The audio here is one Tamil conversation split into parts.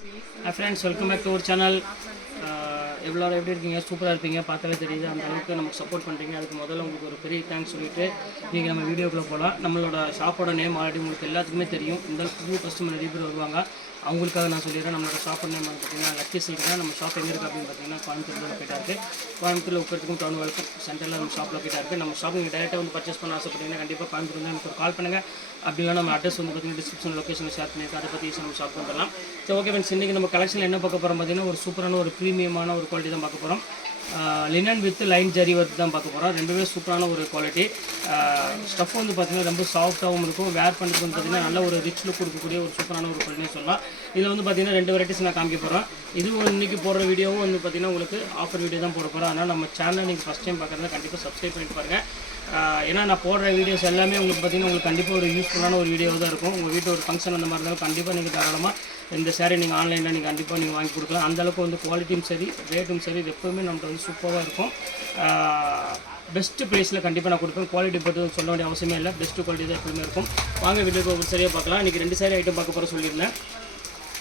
Hi friends welcome back to ஒரு சேனல் எவ்வளோ எப்படி இருக்கீங்க? சூப்பராக இருப்பீங்க? பார்த்தாலே தெரியுது. அந்த அளவுக்கு நமக்கு சப்போர்ட் பண்ணுறீங்க அதுக்கு முதல்ல உங்களுக்கு ஒரு பெரிய தேங்க்ஸ் சொல்லிட்டு நீங்கள் நம்ம வீடியோக்குள்ளே போகலாம் நம்மளோட ஷாப்போட நேம் ஆல்ரெடி உங்களுக்கு எல்லாத்துக்குமே தெரியும். இந்த புது கஸ்டமர் நிறைய பேர் வருவாங்க. அவங்களுக்காக நான் சொல்லிடுறேன். நம்மளோட ஷாப் நேம் வந்து பார்த்தீங்கன்னா லக்கி சில்க் தான். நம்ம ஷாப் எங்கே இருக்குது அப்படின்னு பார்த்தீங்கன்னா கோயம்புத்தூர் லொக்கேட்டாக இருக்குது கோயம்புத்தூர் உட்கிறதுக்கும் டவுன் வரைக்கும் சென்டரில் நம்ம ஷாப் லொக்கேட்டாக இருக்குது நம்ம ஷாப் நீங்கள் டேரெக்டாக வந்து பர்ச்சேஸ் பண்ண ஆசைப்பட்டீங்கன்னா கண்டிப்பாக கோயம்புத்தூர் வந்து எனக்கு ஒரு கால் பண்ணுங்கள் அப்படி இல்லைனா நம்ம அட்ரஸ் வந்து பார்த்தீங்கன்னா டிஸ்கிரிப்ஷன் லொக்கேஷன் ஷேர் பண்ணியிருக்கோம் அதை பற்றி நம்ம ஷாப் வந்துடலாம். ஸோ ஓகே ஃப்ரெண்ட்ஸ் இன்றைக்கி நம்ம கலெக்ஷனில் என்ன பார்க்க போகிறோம் பார்த்தீங்கன்னா ஒரு சூப்பரான ஒரு ப்ரீமியமான ஒரு குவாலிட்டி தான் பார்க்க போகிறோம் linen with line zari work தான் பார்க்க போகிறோம் ரெண்டுமே சூப்பரான ஒரு குவாலிட்டி ஸ்டஃப் வந்து பார்த்திங்கன்னா ரொம்ப சாஃப்ட்டாகவும் இருக்கும். வேர் பண்ணுறதுக்கு வந்து பார்த்திங்கன்னா நல்ல ஒரு ரிச் லுக் கொடுக்கக்கூடிய ஒரு சூப்பரான ஒரு குவாலிட்டின்னு சொல்லலாம். இதில் வந்து பார்த்திங்கன்னா ரெண்டு வெரைட்டிஸ் நான் காமிக்க போகிறேன் இதுவும் இன்றைக்கி போடுற வீடியோவும் வந்து பார்த்திங்கன்னா உங்களுக்கு ஆஃபர் வீடியோ தான் போட போகிறேன் அதனால் நம்ம சேனலை நீங்கள் ஃபஸ்ட் டைம் பார்க்குறதா கண்டிப்பாக சப்ஸ்கிரைப் பண்ணிட்டு பாருங்கள் ஏன்னா நான் போடுற வீடியோஸ் எல்லாமே உங்களுக்கு பார்த்தீங்கன்னா உங்களுக்கு கண்டிப்பாக ஒரு யூஸ்ஃபுல்லான ஒரு வீடியோ தான் இருக்கும். உங்கள் வீட்டில் ஒரு ஃபங்க்ஷன் அந்த மாதிரி இருந்தாலும் கண்டிப்பாக நீங்கள் தாராளமாக இந்த saree நீங்கள் ஆன்லைனில் நீங்கள் கண்டிப்பாக நீங்கள் வாங்கி கொடுக்கலாம். அந்த அளவுக்கு வந்து குவாலிட்டியும் சரி ரேட்டும் சரி இது எப்போவுமே நம்மகிட்ட வந்து சூப்பராக இருக்கும். பெஸ்ட்டு ப்ரைஸில் கண்டிப்பாக நான் கொடுப்பேன். குவாலிட்டி பற்றி சொல்ல வேண்டிய அவசியமே இல்லை. பெஸ்ட்டு குவாலிட்டி தான் எப்பவுமே இருக்கும். வாங்க வீட்டுக்கு ஒரு சரியாக பார்க்கலாம். இன்றைக்கி ரெண்டு சேரீ ஐட்டம் பார்க்க போகிற சொல்லியிருந்தேன்.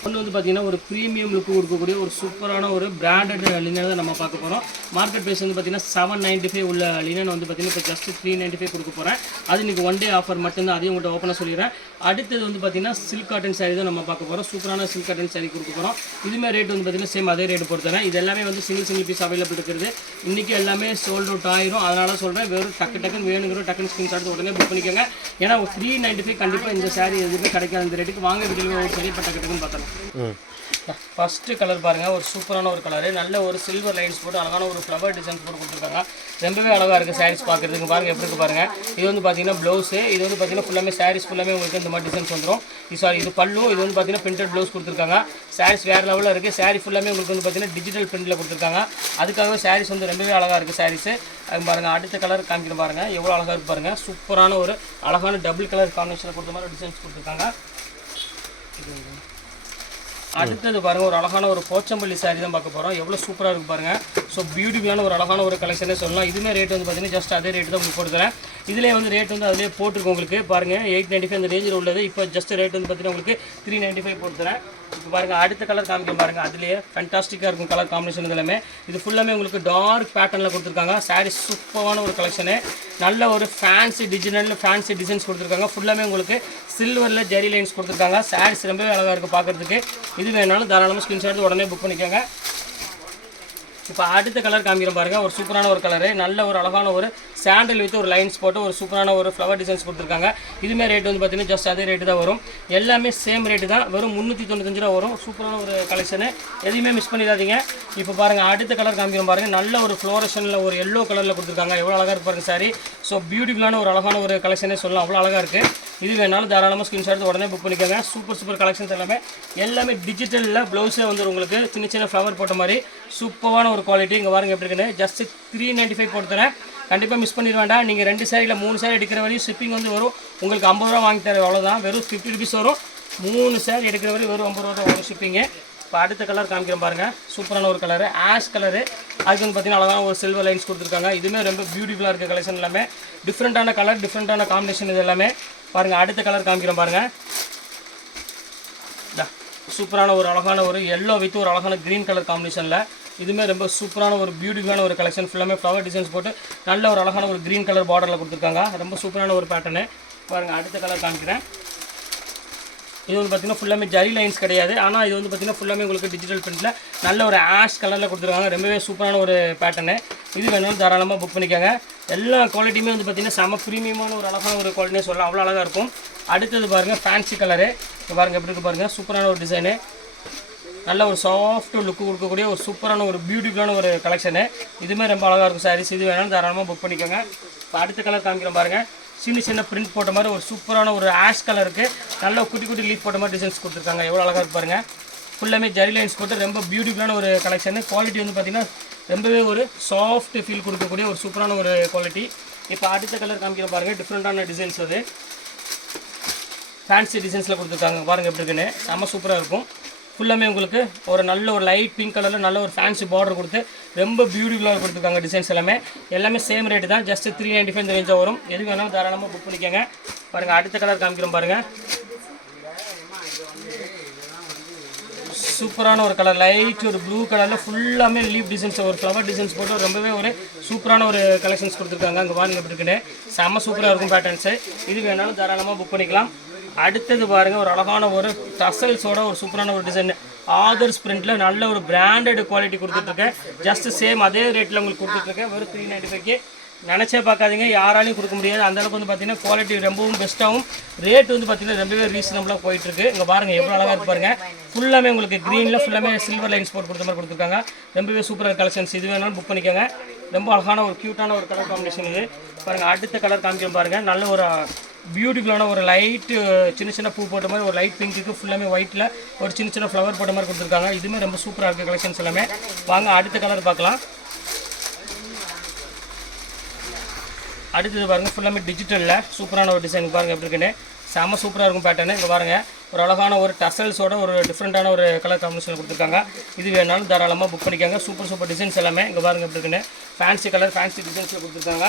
ஒன்று வந்து பார்த்தீங்கன்னா ஒரு ப்ரீமியம் லுக்கு கொடுக்கக்கூடிய ஒரு சூப்பரான ஒரு பிராண்டட் லினன் தான் நம்ம பார்க்க போகிறோம் மார்க்கெட் ப்ரைஸ் வந்து பார்த்தீங்கன்னா செவன் நைன்ட்டி ஃபைவ் உள்ள லினன் வந்து பார்த்தீங்கன்னா இப்போ ஜஸ்ட் த்ரீ நைன்ட்டி ஃபைவ் கொடுக்க போகிறேன் அது இன்றைக்கி ஒன் டே ஆஃபர் மட்டும்தான். அதையும் உங்கள்கிட்ட ஓப்பனாக சொல்லிடுறேன். அடுத்தது வந்து பார்த்தீங்கன்னா சில்க் காட்டன் saree தான் நம்ம பார்க்க போகிறோம் சூப்பரான சில்க் காட்டன் saree கொடுக்க போகிறோம் இதுமே ரேட் வந்து பார்த்தீங்கன்னா சேம் அதே ரேட் பொறுத்தரேன் இது எல்லாமே வந்து சிங்கிள் சிங்கிள் பீஸ் அவைலபிள் இருக்கிறது. இன்றைக்கி எல்லாமே சோல்ட் அவுட் ஆயிரும். அதனால சொல்கிறேன் வெறும் டக்கு டக்குன்னு வேணுங்கிற டக்குன்னு ஸ்கிரீன் ஷாட் உடனே புக் பண்ணிக்கோங்க. ஏன்னா த்ரீ நைன்ட்டி ஃபைவ் கண்டிப்பாக இந்த saree எதுவுமே கிடைக்காத. இந்த ரேட்டுக்கு வாங்க வீட்டில் ஒரு சரி டக்கு டக்குன்னு பார்த்தலாம் ஃபஸ்ட்டு கலர் பாருங்கள் ஒரு சூப்பரான ஒரு கலரு நல்ல ஒரு சில்வர் லைன்ஸ் போட்டு அழகான ஒரு ஃப்ளவர் டிசைன்ஸ் போட்டு கொடுத்துருக்காங்க. ரொம்பவே அழகாக இருக்குது சாரீஸ் பார்க்குறதுக்கு. பாருங்கள் எப்படி இருக்கு பாருங்கள் இது வந்து பார்த்தீங்கன்னா ப்ளவுஸு இது வந்து பார்த்தீங்கன்னா ஃபுல்லாமே சாரீஸ் ஃபுல்லாமே உங்களுக்கு இந்த மாதிரி டிசைன்ஸ் வந்துடும் இது சாரி இது பல்லு இது வந்து பார்த்தீங்கன்னா பிரிண்டட் ப்ளவுஸ் கொடுத்துருக்காங்க. சாரீஸ் வேறு லெவலில் இருக்குது சாரீ ஃபுல்லாமே உங்களுக்கு வந்து பார்த்தீங்கன்னா டிஜிட்டல் பிரிண்டில் கொடுத்துருக்காங்க. அதுக்காகவே சாரீஸ் வந்து ரொம்பவே அழகாக இருக்குது சாரீஸு அது பாருங்கள் அடுத்த கலர் காமிக்கிற பாருங்கள் எவ்வளோ அழகாக இருக்கு பாருங்கள் சூப்பரான ஒரு அழகான டபுள் கலர் காம்பினேஷனில் கொடுத்த மாதிரி டிசைன்ஸ் கொடுத்துருக்காங்க. அடுத்தது பாருங்க ஒரு அழகான ஒரு போச்சம்பள்ளி சாரி தான் பார்க்க போகிறோம் எவ்வளோ சூப்பராக இருக்கு பாருங்க. ஸோ பியூட்டிஃபுல்லான ஒரு அழகான ஒரு கலெக்ஷனே சொல்லலாம். இதுவுமே ரேட் வந்து பார்த்தீங்கன்னா ஜஸ்ட் அதே ரேட் தான் உங்களுக்கு கொடுக்குறேன். இதுலேயே வந்து ரேட் வந்து அதிலே போட்டுருக்கு உங்களுக்கு. பாருங்க எயிட் நைன்ட்டி ஃபைவ் அந்த ரேஞ்சில் உள்ளது. இப்போ ஜஸ்ட் ரேட் வந்து பார்த்தீங்கன்னா உங்களுக்கு த்ரீ நைன்ட்டி ஃபைவ் போட்டுறேன் இப்போ பாருங்க அடுத்த கலர் காமிக்கும் பாருங்கள் அதுலேயே ஃபேண்டாஸ்டிக்காக இருக்கும் கலர் காம்பினேஷன் எல்லாமே இது ஃபுல்லாமே உங்களுக்கு டார்க் பேட்டர்னில் கொடுத்துருக்காங்க. Saree சூப்பரான ஒரு கலெக்ஷனு நல்ல ஒரு ஃபேன்சி டிஜிட்டல் ஃபேன்சி டிசைன்ஸ் கொடுத்துருக்காங்க. ஃபுல்லாமே உங்களுக்கு சில்வரில் ஜெரி லைன்ஸ் கொடுத்துருக்காங்க. சாரீஸ் ரொம்பவே அழகாக இருக்குது பார்க்குறதுக்கு இது வேணாலும் தாராளமாக ஸ்கிரீன்ஷாட் உடனே புக் பண்ணிக்கோங்க. இப்போ அடுத்த கலர் காமிக்கிறேன் பாருங்க. ஒரு சூப்பரான ஒரு கலரு நல்ல ஒரு அழகான ஒரு சாண்டல் வித் ஒரு லைன்ஸ் போட்டு ஒரு சூப்பரான ஒரு ஃப்ளவர் டிசைன்ஸ் கொடுத்துருக்காங்க. இதுமே ரேட் வந்து பார்த்தீங்கன்னா ஜஸ்ட் அதே ரேட்டு தான் வரும். எல்லாமே சேம் ரேட்டு தான். வெறும் முந்நூற்றி தொண்ணூத்தஞ்சு ரூபா வரும். சூப்பரான ஒரு கலெக்ஷனு எதையுமே மிஸ் பண்ணிடாதீங்க. இப்போ பாருங்கள் அடுத்த கலர் காமிக்கிறோம் பாருங்கள் நல்ல ஒரு ஃப்ளோரேஷனில் ஒரு எல்லோ கலரில் கொடுத்துருக்காங்க. எவ்வளோ அழகாக இருப்பாருங்க சாரி ஸோ பியூட்டிஃபுல்லான ஒரு அழகான ஒரு கலெக்ஷனே சொல்லலாம். அவ்வளோ அழகாக இருக்குது இது வேணாலும் தாராளமாக ஸ்க்ரீன்ஷாட் எடுத்து உடனே புக் பண்ணிக்கோங்க. சூப்பர் சூப்பர் கலெக்ஷன்ஸ் எல்லாமே. எல்லாமே டிஜிட்டலில் ப்ளவுஸே வந்து உங்களுக்கு சின்ன சின்ன ஃப்ளவர் போட்ட மாதிரி சூப்பரான ஒரு குவாலிட்டி இங்கே வாருங்க எப்படி இருக்குன்னு. ஜஸ்ட் த்ரீ நைன்ட்டி ஃபைவ் போட்டு தரேன். கண்டிப்பாக மிஸ் பண்ணிட வேண்டாம் நீங்கள் ரெண்டு சேரீல மூணு சேரீ எடுக்கிற வரையும் ஷிப்பிங் வந்து வரும். உங்களுக்கு ஐம்பது ரூபா வாங்கி தரேன். அவ்வளோதான் வெறும் ஃபிஃப்டி ருபீஸ் வரும். மூணு சேரீ எடுக்கிற வரையும் வெறும் ஐம்பது ரூபா தான் வரும் ஷிப்பிங்கு இப்போ அடுத்த கலர் காமிக்கிறேன் பாருங்கள் சூப்பரான ஒரு கலரு ஆஷ் கலரு அதுக்கு வந்து பார்த்தீங்கன்னா அழகான ஒரு சில்வர் லைன்ஸ் கொடுத்துருக்காங்க. இதுவுமே ரொம்ப பியூட்டிஃபுல்லாக இருக்குது கலெக்ஷன் எல்லாமே. டிஃப்ரெண்ட்டான கலர் டிஃப்ரெண்ட்டான காம்பினேஷன் இது எல்லாமே. பாருங்கள் அடுத்த கலர் காமிக்கிறேன் பாருங்கள் சூப்பரான ஒரு அழகான ஒரு எல்லோ வித் ஒரு அழகான க்ரீன் கலர் காம்பினேஷனில் இதுவுமே ரொம்ப சூப்பரான ஒரு பியூட்டிஃபுல்லான ஒரு கலெக்ஷன் ஃபுல்லாமே ஃப்ளவர் டிசைன்ஸ் போட்டு நல்ல ஒரு அழகான ஒரு க்ரீன் கலர் பார்டரில் கொடுத்துருக்காங்க. ரொம்ப சூப்பரான ஒரு பேட்டர்னு பாருங்கள் அடுத்த கலர் காமிக்கிறேன். இது வந்து பார்த்தீங்கன்னா ஃபுல்லாமே ஜரி லைன்ஸ் கிடையாது. ஆனால் இது வந்து பார்த்தீங்கன்னா ஃபுல்லாமே உங்களுக்கு டிஜிட்டல் பிரிண்டில் நல்ல ஒரு ஆஷ் கலரில் கொடுத்துருக்காங்க. ரொம்பவே சூப்பரான ஒரு பேட்டர்னு இது வேணாலும் தாராளமாக புக் பண்ணிக்கோங்க. எல்லா குவாலிட்டியுமே வந்து பார்த்தீங்கன்னா செம ப்ரீமியமான ஒரு அழகான ஒரு குவாலிட்டினே சொல்லலாம். அவ்வளோ அழகாக இருக்கும். அடுத்தது பாருங்கள் ஃபேன்சி கலரு பாருங்கள் எப்படி இருக்கு பாருங்கள் சூப்பரான ஒரு டிசைனு நல்ல ஒரு சாஃப்ட் லுக்கு கொடுக்கக்கூடிய ஒரு சூப்பரான ஒரு பியூட்டிஃபுல்லான ஒரு கலெக்ஷனு இதுவுமே ரொம்ப அழகாக இருக்கும் சாரீஸ் இது வேணாலும் தாராளமாக புக் பண்ணிக்கோங்க. இப்போ அடுத்த கலர் காமிக்கிறோம் பாருங்கள் சின்ன சின்ன பிரிண்ட் போட்ட மாதிரி ஒரு சூப்பரான ஒரு ஆஷ் கலருக்கு நல்ல குட்டி குட்டி லீஃப் போட்ட மாதிரி டிசைன்ஸ் கொடுத்துருக்காங்க. எவ்வளோ அழகாக இருக்கு பாருங்கள் ஃபுல்லாமே ஜரி லைன்ஸ் போட்டு ரொம்ப பியூட்டிஃபுல்லான ஒரு கலெக்ஷனு குவாலிட்டி வந்து பார்த்திங்கன்னா ரொம்பவே ஒரு சாஃப்ட் ஃபீல் கொடுக்கக்கூடிய ஒரு சூப்பரான ஒரு குவாலிட்டி இப்போ அடுத்த கலர் காமிக்கிற பாருங்கள் டிஃப்ரெண்ட்டான டிசைன்ஸ் அது. ஃபேன்சி டிசைன்ஸில் கொடுத்துருக்காங்க. பாருங்கள் எப்படி இருக்குன்னு. செம்ம சூப்பராக இருக்கும். ஃபுல்லாமே உங்களுக்கு ஒரு நல்ல ஒரு லைட் பிங்க் கலரில் நல்ல ஒரு ஃபேன்சி பார்டர் கொடுத்து ரொம்ப பியூட்டிஃபுல்லாக கொடுத்துருக்காங்க டிசைன்ஸ் எல்லாமே. எல்லாமே சேம் ரேட்டு தான். ஜஸ்ட் த்ரீ நைன்ட்டி ஃபைவ் ரேஞ்சாக வரும். எது வேணாலும் தாராளமாக புக் பண்ணிக்கோங்க. பாருங்கள் அடுத்த கலர் காமிக்கிறோம் பாருங்கள் சூப்பரான ஒரு கலர் லைட் ஒரு ப்ளூ கலரில் ஃபுல்லாமே லீப் டிசைன்ஸ் ஒரு ஃப்ளவர் டிசைன்ஸ் போட்டு ரொம்பவே ஒரு சூப்பரான ஒரு கலெக்ஷன்ஸ் கொடுத்துருக்காங்க. அங்கே பாருங்க எப்படி இருக்குன்னு. செம்ம சூப்பராக இருக்கும் பேட்டர்ன்ஸு இது வேணாலும் தாராளமாக புக் பண்ணிக்கலாம். அடுத்தது பாருங்கள் ஒரு அழகான ஒரு டசல்ஸோட ஒரு சூப்பரான ஒரு டிசைன் ஆதர்ஸ் பிரிண்ட்ல நல்ல ஒரு பிராண்டட் குவாலிட்டி கொடுத்துட்ருக்கேன். ஜஸ்ட் சேம் அதே ரேட்டில் உங்களுக்கு கொடுத்துட்ருக்கேன். வெறும் த்ரீ நைன்டி ஃபைவ்க்கு நினச்சே பார்க்காதீங்க யாராலையும் கொடுக்க முடியாது. அந்த அளவுக்கு வந்து பார்த்தீங்கன்னா குவாலிட்டி ரொம்பவும் பெஸ்ட்டாகவும் ரேட் வந்து பார்த்தீங்கன்னா ரொம்பவே ரீசனபிளாக போயிட்டு இருக்கு இங்கே பாருங்க எவ்வளோ அழகாக இருக்கு ஃபுல்லாமே உங்களுக்கு க்ரீனில் ஃபுல்லாமே சில்வர் லைன்ஸ் போட்டு கொடுத்த மாதிரி கொடுத்துருக்காங்க. ரொம்பவே சூப்பராக கலெக்ஷன்ஸ் இது வேணாலும் புக் பண்ணிக்கோங்க. ரொம்ப அழகான ஒரு க்யூட்டான ஒரு கலர் காம்பினேஷன் இது. பாருங்கள் அடுத்த கலர் காமிக்கும் பாருங்கள் நல்ல ஒரு பியூட்டிஃபுல்லான ஒரு லைட்டு சின்ன சின்ன பூ போட்ட மாதிரி ஒரு லைட் பிங்க்குக்கு ஃபுல்லாமே ஒயிட்டில் ஒரு சின்ன சின்ன ஃப்ளவர் போட்ட மாதிரி கொடுத்துருக்காங்க. இதுவுமே ரொம்ப சூப்பராக இருக்குது கலெக்ஷன்ஸ் எல்லாமே. வாங்க அடுத்த கலர் பார்க்கலாம். அடுத்தது பாருங்கள் ஃபுல்லாமே டிஜிட்டலில் சூப்பரான ஒரு டிசைன் பாருங்கள் எப்படி இருக்குன்னு. செம்ம சூப்பராக இருக்கும் பேட்டர்னு இங்கே பாருங்கள் ஒரு அழகான ஒரு டசல்ஸோட ஒரு டிஃப்ரெண்ட்டான ஒரு கலர் காம்பினேஷன் கொடுத்துருக்காங்க. இது வேணாலும் தாராளமாக புக் பண்ணிக்காங்க. சூப்பர் சூப்பர் டிசைன்ஸ் எல்லாமே இங்கே பாருங்கள் எப்படி இருக்குன்னு. ஃபேன்சி கலர் ஃபேன்சி டிசைன்ஸில் கொடுத்துருக்காங்க.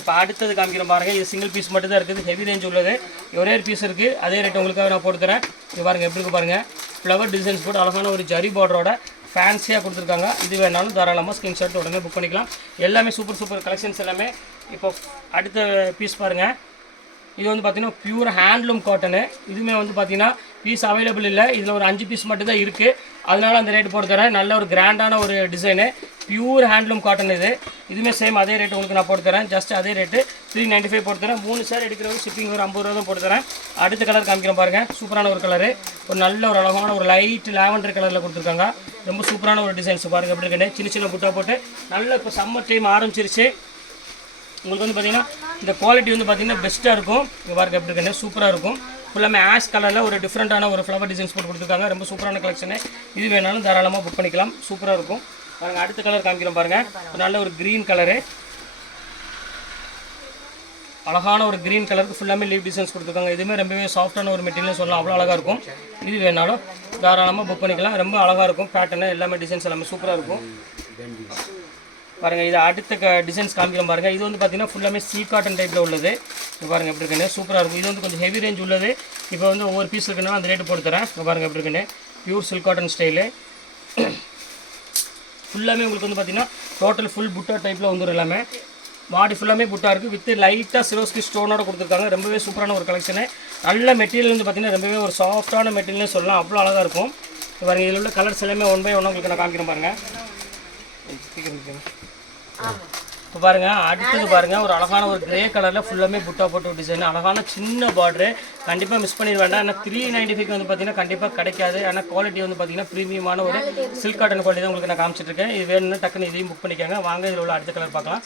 இப்போ அடுத்தது காமிக்கிற பாருங்கள் இது சிங்கிள் பீஸ் மட்டும் தான் இருக்குது. ஹெவி ரேஞ்ச் உள்ளது. ஒரே ஒரு பீஸ் இருக்குது அதே ரேட் உங்களுக்காக நான் போட்டுத்தரேன். இங்கே பாருங்கள் எப்படி இருக்கு பாருங்கள் ஃப்ளவர் டிசைன்ஸ் போட்டு அழகான ஒரு ஜரி பார்டரோட ஃபேன்சியாக கொடுத்துருக்காங்க. இது வேணாலும் தாராளமாக ஸ்க்ரீன்ஷாட் உடனே புக் பண்ணிக்கலாம். எல்லாமே சூப்பர் சூப்பர் கலெக்ஷன்ஸ் எல்லாமே. இப்போ அடுத்த பீஸ் பாருங்கள் இது வந்து பார்த்திங்கன்னா ப்யூர் ஹேண்ட்லூம் காட்டனு இதுவுமே வந்து பார்த்திங்கன்னா பீஸ் அவைலபிள் இல்லை. இதில் ஒரு அஞ்சு பீஸ் மட்டும்தான் இருக்குது அதனால் அந்த ரேட் போட்டு தரேன். நல்ல ஒரு கிராண்டான ஒரு டிசைனு பியூர் ஹேண்ட்லூம் காட்டன் இது. இதுவுமே சேம் அதே ரேட் உங்களுக்கு நான் போட்டு தரேன். ஜஸ்ட் அதே ரேட்டு த்ரீ நைன்ட்டி ஃபைவ் போட்டு தரேன். மூணு சேர் எடுக்கிறவங்க ஷிப்பிங் ஒரு ஐம்பது ரூபா தான் போட்டு தரேன். அடுத்த கலர் காமிக்கிறேன் பாருங்கள் சூப்பரான ஒரு கலரு ஒரு நல்ல ஒரு அழகான ஒரு லைட் லாவெண்டர் கலரில் கொடுத்துருக்காங்க. ரொம்ப சூப்பரான ஒரு டிசைன்ஸ் பாருங்கள் எப்படி இருக்குன்னு. சின்ன சின்ன புட்டா போட்டு நல்ல இப்போ சம்மர் டைம் ஆரம்பிச்சிருச்சு. உங்களுக்கு வந்து பார்த்திங்கன்னா இந்த குவாலிட்டி வந்து பார்த்தீங்கன்னா பெஸ்ட்டாக இருக்கும். இங்கே பாருங்கள் எப்படி இருக்குன்னு. சூப்பராக இருக்கும். ஃபுல்லாமே ஆஷ் கலரில் ஒரு டிஃப்ரெண்ட்டான ஒரு ஃப்ளவர் டிசைன்ஸ் போட்டு கொடுத்துருக்காங்க. ரொம்ப சூப்பரான கலெக்ஷனு இது வேணாலும் தாராளமாக புக் பண்ணிக்கலாம். சூப்பராக இருக்கும். பாருங்க அடுத்த கலர் காமிக்கிறோம் பாருங்கள் நல்ல ஒரு க்ரீன் கலரு அழகான ஒரு க்ரீன் கலருக்கு ஃபுல்லாமே லீவ் டிசைன்ஸ் கொடுத்துருக்காங்க. இதுவுமே ரொம்பவே சாஃப்டான ஒரு மெட்டீரியல் சொல்லலாம். அவ்வளோ அழகாக இருக்கும். இது வேணாலும் தாராளமாக புக் பண்ணிக்கலாம். ரொம்ப அழகாக இருக்கும். பேட்டர்னு எல்லாமே டிசைன்ஸ் எல்லாமே சூப்பராக இருக்கும். பாருங்கள் இது அடுத்த க டிசைன்ஸ் காமிக்கிறோம் பாருங்கள் இது வந்து பார்த்தீங்கன்னா ஃபுல்லாமே சீ காட்டன் டைப்பில் உள்ளது. இப்போ பாருங்கள் எப்படி இருக்குன்னு? சூப்பராக இருக்கும். இது வந்து கொஞ்சம் ஹெவி ரேஞ்ச் உள்ளது. இப்போ வந்து ஒவ்வொரு பீஸ் இருக்குன்னா அந்த ரேட்டு போட்டு தரேன். இப்போ பாருங்கள் எப்படி இருக்குன்னு? பியூர் சில்க் காட்டன் ஸ்டைலு ஃபுல்லாமே உங்களுக்கு வந்து பார்த்தீங்கன்னா டோட்டல் ஃபுல் புட்டா டைப்பில் வந்துடும் எல்லாமே. பாடி ஃபுல்லாமே புட்டா இருக்குது வித் லைட்டாக சிரோஸ்கி ஸ்டோனோட கொடுத்துருக்காங்க. ரொம்பவே சூப்பரான ஒரு கலெக்ஷனு நல்ல மெட்டீரியல் வந்து பார்த்தீங்கன்னா ரொம்பவே ஒரு சாஃப்டான மெட்டீரியல்னு சொல்லலாம். அவ்வளோ அழகாக இருக்கும். பாருங்கள் இதில் உள்ள கலர்ஸ் எல்லாமே ஒன் பை ஒன் உங்களுக்கு நான் காமிக்கிறேன் பாருங்கள் இப்போ பாருங்க அடுத்தது பாருங்க ஒரு அழகான ஒரு கிரே கலரில் ஃபுல்லாமே புட்டா போட்டு டிசைன் அழகான சின்ன பார்டரு கண்டிப்பாக மிஸ் பண்ணிட வேண்டாம் ஏன்னா த்ரீ நைன்டி ஃபைவ் வந்து பார்த்தீங்கன்னா கண்டிப்பாக கிடைக்காது. ஆனால் குவாலிட்டி வந்து பார்த்தீங்கன்னா ப்ரீமியமான ஒரு சில்க் காட்டன் குவாலிட்டி தான் உங்களுக்கு நான் காமிச்சிட்டு இருக்கேன். இது வேணும்னா டக்குன்னு இதையும் புக் பண்ணிக்கோங்க. வாங்க இதில் உள்ள அடுத்த கலர் பார்க்கலாம்.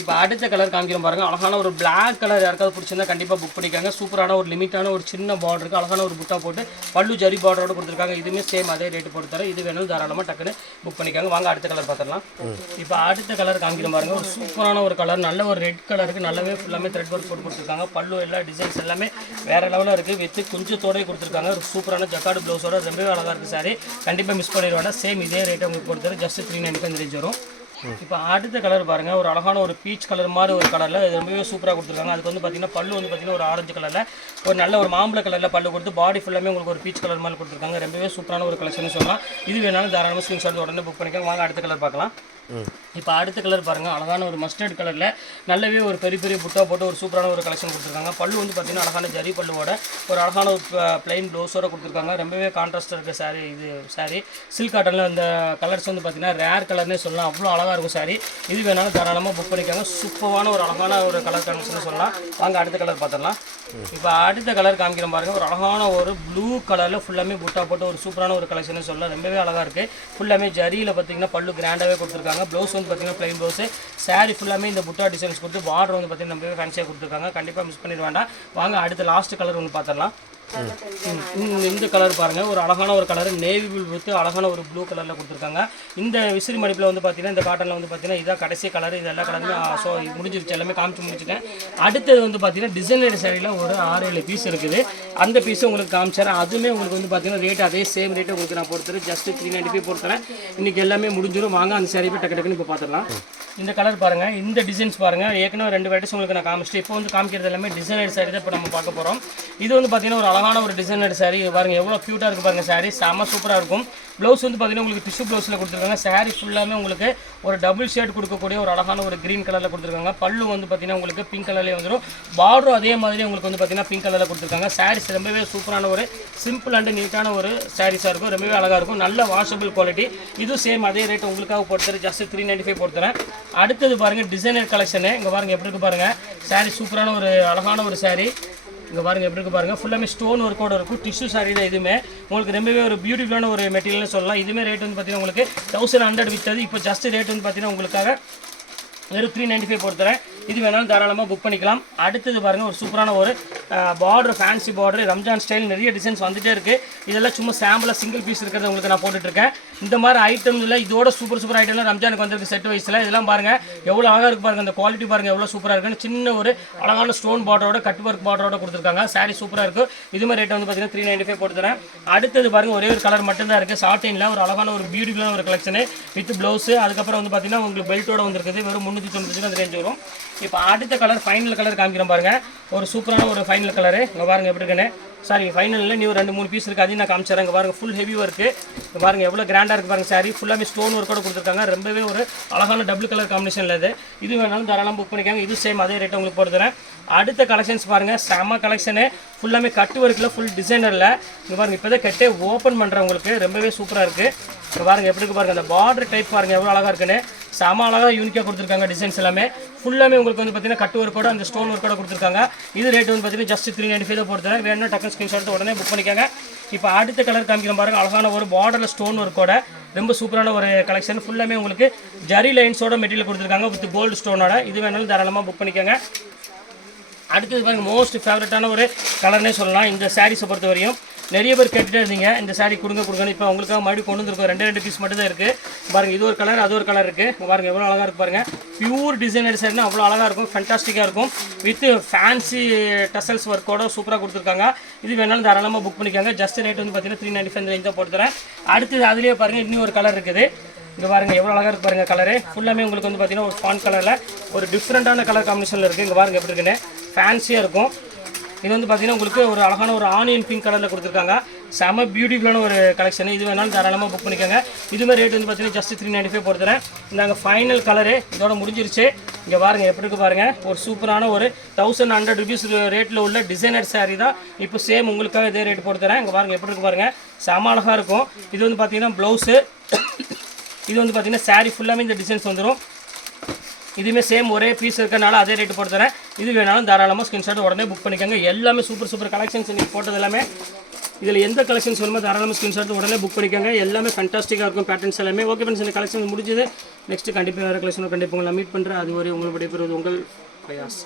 இப்போ அடுத்த கலர் காமிக்கிறோம் பாருங்க. அழகான ஒரு பிளாக் கலர் யாருக்காவது பிடிச்சிருந்தா கண்டிப்பாக புக் பண்ணிக்காங்க. சூப்பரான ஒரு லிமிட்டான ஒரு சின்ன பார்டருக்கு அழகான ஒரு புட்டா போட்டு பல்லு ஜரி பார்டரோட கொடுத்துருக்காங்க. இதுவுமே சேம் அதே ரேட்டு போட்டு தரேன். இது வேணும் தாராளமாக டக்குன்னு புக் பண்ணிக்காங்க. வாங்க அடுத்த கலர் பார்த்துடலாம் இப்போ அடுத்த கலர் காமிக்கிறோம் பாருங்க. ஒரு சூப்பரான ஒரு கலர் நல்ல ஒரு ரெட் கலருக்கு நல்லாவே ஃபுல்லாமே த்ரெட் ஒர்க் போட்டு கொடுத்துருக்காங்க. பல்லு எல்லா டிசைன்ஸ் எல்லாமே வேற லெவலில் இருக்குது வித்து குஞ்சத்தோடய கொடுத்துருக்காங்க. ஒரு சூப்பரான ஜக்காடு ப்ளவுஸோட ரொம்பவே அழகாக இருக்குது சாரி கண்டிப்பாக மிஸ் பண்ணிடுவாங்க சேம் இதே ரேட்டை உங்களுக்கு கொடுத்துரு ஜஸ்ட் த்ரீ நைன்டி அந்த ரேஞ்ச் வரும். இப்போ அடுத்த கலர் பாருங்க. ஒரு அழகான ஒரு பீச் கலர் மாதிரி ஒரு கலரில் இது ரொம்பவே சூப்பராக கொடுத்துருக்காங்க. அதுக்கு வந்து பார்த்தீங்கன்னா பல்லு வந்து பார்த்தீங்கன்னா ஒரு ஆரஞ்சு கலரில் ஒரு நல்ல ஒரு மாம்பழ கலரில் பல்லு கொடுத்து பாடி ஃபுல்லாமே உங்களுக்கு ஒரு பீச் கலர் மாதிரி கொடுத்துருக்காங்க. ரொம்பவே சூப்பரான ஒரு கலெக்ஷன் சொல்லலாம். இது வேணாலும் தாராளமாக ஸ்கிரீன்ஷாட் உடனே புக் பண்ணிக்கலாம் வாங்க அடுத்த கலர் பார்க்கலாம். இப்போ அடுத்த கலர் பாருங்கள் அழகான ஒரு மஸ்டர்ட் கலரில் நல்லாவே ஒரு பெரிய பெரிய புட்டா போட்டு ஒரு சூப்பரான ஒரு கலெக்ஷன் கொடுத்துருக்காங்க. பல்லு வந்து பார்த்தீங்கன்னா அழகான ஜரி பல்லுவோட ஒரு அழகான ஒரு பிளைன் ப்ளவுஸோட கொடுத்துருக்காங்க. ரொம்பவே கான்ட்ராஸ்டாக இருக்க saree இது saree. சில்க் காட்டனில் அந்த கலர்ஸ் வந்து பார்த்தீங்கன்னா ரேர் கலர்னே சொல்லலாம். அவ்வளோ அழகாக இருக்கும் saree. இது வேணாலும் தாராளமாக புக் பண்ணிக்காங்க. சூப்பரான ஒரு அழகான ஒரு கலர் கலெக்ஷன் சொல்லலாம். வாங்க அடுத்த கலர் பார்த்துடலாம் இப்போ அடுத்த கலர் காமிக்கிறோம் பாருங்கள் ஒரு அழகான ஒரு ப்ளூ கலரில் ஃபுல்லாமே புட்டா போட்டு ஒரு சூப்பரான ஒரு கலெக்ஷன் சொல்லலாம். ரொம்பவே அழகாக இருக்குது ஃபுல்லாமே ஜரியில் பார்த்தீங்கன்னா பல்லு கிராண்டாகவே கொடுத்துருக்காங்க. ப்ளவுஸ் வந்து பார்த்தீங்கன்னா ப்ளைன் ப்ளவுஸு சாரீ ஃபுல்லாமே இந்த புட்டா டிசைன்ஸ் கொடுத்து பார்டர் வந்து பார்த்தீங்கன்னா ரொம்பவே ஃபேன்சியாக கொடுத்துருக்காங்க. கண்டிப்பாக மிஸ் பண்ணிட வேண்டாம். வாங்க அடுத்த லாஸ்ட் கலர் ஒன்று பார்த்துடலாம் இந்த கலர் பாருங்க. ஒரு அழகான ஒரு கலர். நேவி ப்ளூ வித் அழகான ஒரு ப்ளூ கலரில் கொடுத்துருக்காங்க. இந்த விசிறி மடிப்பில் வந்து பார்த்தீங்கன்னா இந்த காட்டனில் வந்து பார்த்தீங்கன்னா இதான் கடைசி கலர். இது எல்லா கலருமே ஸோ முடிஞ்சிருச்சு. எல்லாமே காமிச்சு முடிச்சிட்டேன். அடுத்தது வந்து பார்த்தீங்கன்னா டிசைனர் சாரியில் ஒரு ஆறு ஏழு பீஸ் இருக்குது. அந்த பீஸும் உங்களுக்கு காமிச்சிடறேன் அதுவுமே உங்களுக்கு வந்து பார்த்தீங்கன்னா ரேட் அதே சேம் ரேட்டு உங்களுக்கு நான் பொறுத்துறேன் ஜஸ்ட் த்ரீ நைன்டி ஃபைவ் பொறுத்துறேன் இன்னைக்கு எல்லாமே முடிஞ்சிடும் வாங்க அந்த சாரி போய் டக்கு டக்குன்னு இப்போ பார்த்துடலாம் இந்த கலர் பாருங்க. இந்த டிசைன்ஸ் பாருங்க. ஏற்கனவே ரெண்டு வெரைட்டிஸ் உங்களுக்கு நான் காமிச்சிட்டு இப்போ வந்து காமிக்கிறது எல்லாமே டிசைனர் சாரி தான் இப்போ நம்ம பார்க்க போகிறோம் இது வந்து பார்த்தீங்கன்னா ஒரு அழகான ஒரு டிசைனர் சாரீ பாருங்கள் பாருங்க எவ்வளோ க்யூட்டாக இருக்குது பாருங்கள் சாரீ செம்ம சூப்பராக இருக்கும். ப்ளவுஸ் வந்து பார்த்தீங்கன்னா உங்களுக்கு டிஷ்யூ ப்ளவுஸில் கொடுத்துருக்காங்க. சாரீ ஃபுல்லாமே உங்களுக்கு ஒரு டபுள் ஷேட் கொடுக்கக்கூடிய ஒரு அழகான ஒரு க்ரீன் கலரில் கொடுத்துருக்காங்க. பல்லு வந்து பார்த்தீங்கன்னா உங்களுக்கு பிங்க் கலர்லேயே வந்துடும் பார்டரும் அதே மாதிரி உங்களுக்கு வந்து பார்த்தீங்கன்னா பிங்க் கலரில் கொடுத்துருக்காங்க. சாரீஸ் ரொம்பவே சூப்பரான ஒரு சிம்பிள் அண்ட் நீட்டான ஒரு சாரீஸாக இருக்கும். ரொம்பவே அழகாக இருக்கும். நல்ல வாஷபிள் குவாலிட்டி இதுவும் சேம் அதே ரேட் உங்களுக்காக பொறுத்தரு ஜஸ்ட் த்ரீ நைன்ட்டி ஃபைவ் பொறுத்துறேன் அடுத்தது பாருங்கள் டிசைனர் கலெக்ஷனு இங்கே பாருங்கள் எப்படி இருக்கு பாருங்கள் சாரீ சூப்பரான ஒரு அழகான ஒரு சாரீ இங்கே பாருங்கள் எப்படி இருக்கு பாருங்கள் ஃபுல்லாமே ஸ்டோன் ஒர்க்கோட இருக்கும். டிஷ்யூ சாரி தான் இதுவுமே உங்களுக்கு ரொம்பவே ஒரு பியூட்டிஃபுல்லான ஒரு மெட்டீரியல்னு சொல்லலாம். இதுவுமே ரேட் வந்து பார்த்தீங்கன்னா உங்களுக்கு தௌசண்ட் ஹண்ட்ரட் விற்றது இப்போ ஜஸ்ட் ரேட் வந்து பார்த்தீங்கன்னா உங்களுக்காக வெறும் த்ரீ நைன்ட்டி ஃபைவ் பொறுத்தரேன் இது வேணாலும் தாராளமாக புக் பண்ணிக்கலாம். அடுத்தது பாருங்கள் ஒரு சூப்பரான ஒரு border fancy border Ramzan style நிறைய டிசைன்ஸ் வந்துகிட்டே இருக்குது இதெல்லாம் சும்மா சாம்பிளாக சிங்கிள் பீஸ் இருக்கிறத உங்களுக்கு நான் போட்டுட்ருக்கேன். இந்த மாதிரி ஐட்டம்ஸில் இதோட சூப்பர் சூப்பர் ஐட்டம்லாம் ரம்ஜானுக்கு வந்திருக்கு செட் வைஸில் இதெல்லாம் பாருங்கள் எவ்வளோ அழகாக இருக்கு பாருங்கள் அந்த குவாலிட்டி பாருங்கள் எவ்வளோ சூப்பராக இருக்குன்னு. சின்ன ஒரு அழகான ஸ்டோன் பார்டரோட கட் ஒர்க் பார்டரோட கொடுத்துருக்காங்க. சாரீ சூப்பராக இருக்கும் இது மாதிரி ரேட் வந்து பார்த்தீங்கன்னா த்ரீ நைன்டி ஃபைவ் போட்டுத்தரேன். அடுத்தது பாருங்கள் ஒரே ஒரு கலர் மட்டும்தான் இருக்குது சாட்டினில் ஒரு அழகான ஒரு பியூட்டிஃபுல்லான ஒரு கலெக்ஷனு வித் ப்ளவுஸு அதுக்கப்புறம் வந்து பார்த்தீங்கன்னா உங்களுக்கு பெல்ட்டோட வந்துருக்குது. வெறும் முந்நூற்றி தொண்ணூற்றி அந்த ரேஞ்ச் வரும். இப்போ அடுத்த கலர் ஃபைனல் கலர் காமிக்கிறேன் பாருங்கள் ஒரு சூப்பரான ஒரு ஃபைனல் கலரு இங்கே பாருங்கள் எப்படி இருக்குன்னு. சாரி ஃபைனலில் நீ ஒரு ரெண்டு மூணு பீஸ் இருக்குது அதையும் நான் காமிச்சிடறேன். இங்கே பாருங்கள் ஃபுல் ஹெவி ஒர்க்கு இங்கே பாருங்கள் எவ்வளோ கிராண்டாக இருக்குது பாருங்கள் சாரி ஃபுல்லாகவே ஸ்டோன் ஒர்க்கோட கொடுத்துருக்காங்க. ரொம்பவே ஒரு அழகான டபுள் கலர் காம்பினேஷனில் இது. இது வேணாலும் தாராளம் புக் பண்ணிக்காங்க. இது சேம் அதே ரேட் உங்களுக்கு போடுறேன் அடுத்த கலெக்ஷன்ஸ் பாருங்கள் செம கலெக்ஷனு ஃபுல்லாமே கட்டு ஒர்க்கில் ஃபுல் டிசைனரில் இங்கே பாருங்கள் இப்போ தான் கட்டே ஓப்பன் பண்ணுறேன் உங்களுக்கு. ரொம்பவே சூப்பராக இருக்குது இங்கே பாருங்கள் எப்படி இருக்கு பாருங்க அந்த பார்டர் டைப் பாருங்கள் எவ்வளோ அழகாக இருக்குன்னு. செம அழகாக யூனிக்காக கொடுத்துருக்காங்க டிசைன்ஸ் எல்லாமே. ஃபுல்லாமே உங்களுக்கு வந்து பார்த்தீங்கன்னா கட்டு ஒர்க்கோட அந்த ஸ்டோன் ஒர்க்கோட கொடுத்துருக்காங்க. இது ரேட் வந்து பார்த்தீங்கன்னா ஜஸ்ட் த்ரீ நைன்டி ஃபைவ் போடுறேன் வேணும்னா டக்கு ஸ்கிரீன்ஷாட் உடனே புக் பண்ணிக்காங்க. இப்போ அடுத்த கலர் காமிக்கிற பாருங்க அழகான ஒரு பார்டரில் ஸ்டோன் ஒர்க்கோட ரொம்ப சூப்பரான ஒரு கலெக்ஷன் ஃபுல்லாமே உங்களுக்கு ஜரி லைன்ஸோட மெட்டீரியல் கொடுத்துருக்காங்க வித் கோல்டு ஸ்டோனோட இது வேணாலும் தாராளமாக புக் பண்ணிக்கோங்க. அடுத்தது பாருங்கள் மோஸ்ட் ஃபேவரட்டான ஒரு கலர்னே சொல்லலாம். இந்த சாரீஸை பொறுத்த வரையும் நிறைய பேர் கேட்டுகிட்டே இருந்தீங்க. இந்த சாரீ கொடுங்க கொடுங்கன்னு. இப்போ உங்களுக்காக மறுபடியும் கொண்டு வந்திருக்கோம். ரெண்டு ரெண்டு பீஸ் மட்டும் தான் இருக்குது பாருங்கள் இது ஒரு கலர் அது ஒரு கலர் இருக்குது பாருங்க எவ்வளோ அழகாக இருக்கு பாருங்கள் பியூர் டிசைனர் சாரினா அவ்வளோ அழகாக இருக்கும் ஃபென்டாஸ்டிக்காக இருக்கும். வித் ஃபேன்சி டசல்ஸ் ஒர்க்கோட சூப்பராக கொடுத்துருக்காங்க. இது வேணாலும் தாராளமாக புக் பண்ணிக்காங்க. ஜஸ்ட் ரேட் வந்து பார்த்தீங்கன்னா த்ரீ நைன்டி ஃபைவ் ரேஞ்ச் தான் போட்டு அடுத்தது அதுலேயே பாருங்கள் இன்னும் ஒரு கலர் இருக்குது. இங்கே பாருங்க எவ்வளோ அழகாக இருக்கு பாருங்கள் கலரு ஃபுல்லாமே உங்களுக்கு வந்து பார்த்தீங்கன்னா ஒரு ஃபான் கலரில் ஒரு டிஃப்ரெண்ட்டான கலர் காம்பினேஷனில் இருக்குது இங்கே பாருங்க எப்படி இருக்குன்னு. ஃபேன்சியாக இருக்கும். இது வந்து பார்த்தீங்கன்னா உங்களுக்கு ஒரு அழகான ஒரு ஆனியன் பிங்க் கலரில் கொடுத்துருக்காங்க. செம பியூட்டிஃபுல்லான ஒரு கலெக்ஷன் இது வேணாலும் தாராளமாக புக் பண்ணிக்கோங்க. இதுமாதிரி ரேட் வந்து பார்த்தீங்கன்னா ஜஸ்ட் த்ரீ நைன்டி ஃபைவ் போடுறேன் நாங்கள் ஃபைனல் கலரு இதோட முடிஞ்சிருச்சு. இங்கே பாருங்கள் எப்படி இருக்கு பாருங்கள் ஒரு சூப்பரான ஒரு தௌசண்ட் ஹண்ட்ரட் ருபீஸ் ரேட்டில் உள்ள டிசைனர் சாரீ தான். இப்போ சேம் உங்களுக்காக இதே ரேட் போட்டு தரேன் இங்கே பாருங்கள் எப்படி இருக்கு பாருங்கள் செம அழகாக இருக்கும். இது வந்து பார்த்தீங்கன்னா ப்ளவுஸு இது வந்து பார்த்தீங்கன்னா சாரீ ஃபுல்லாமே இந்த டிசைன்ஸ் வந்துடும் இதுவுமே சேம் ஒரே பீஸ் இருக்கிறனால அதே ரேட்டு போட்டு தரேன் இது வேணாலும் தாராளமாக ஸ்கிரீன்ஷாட் உடனே புக் பண்ணிக்கோங்க. எல்லாமே சூப்பர் சூப்பர் கலெக்ஷன்ஸ் இன்னைக்கு போட்டது எல்லாமே. இதில் எந்த கலெக்ஷன்ஸ் வேணுமோ தாராளமாக ஸ்கிரீன்ஷாட் உடனே புக் பண்ணிக்கோங்க. எல்லாமே ஃபண்டாஸ்டிக்காக இருக்கும் பேட்டர்ன்ஸ் எல்லாமே. ஓகே ஃப்ரெண்ட்ஸ் இந்த கலெக்ஷன் முடிஞ்சது. நெக்ஸ்ட் கண்டிப்பாக வேறு கலெக்ஷன் கண்டிப்பாக உங்களை மீட் பண்ணுறேன் அது வரை உங்களுடைய பெறுவது உங்கள் பிரயாஸ்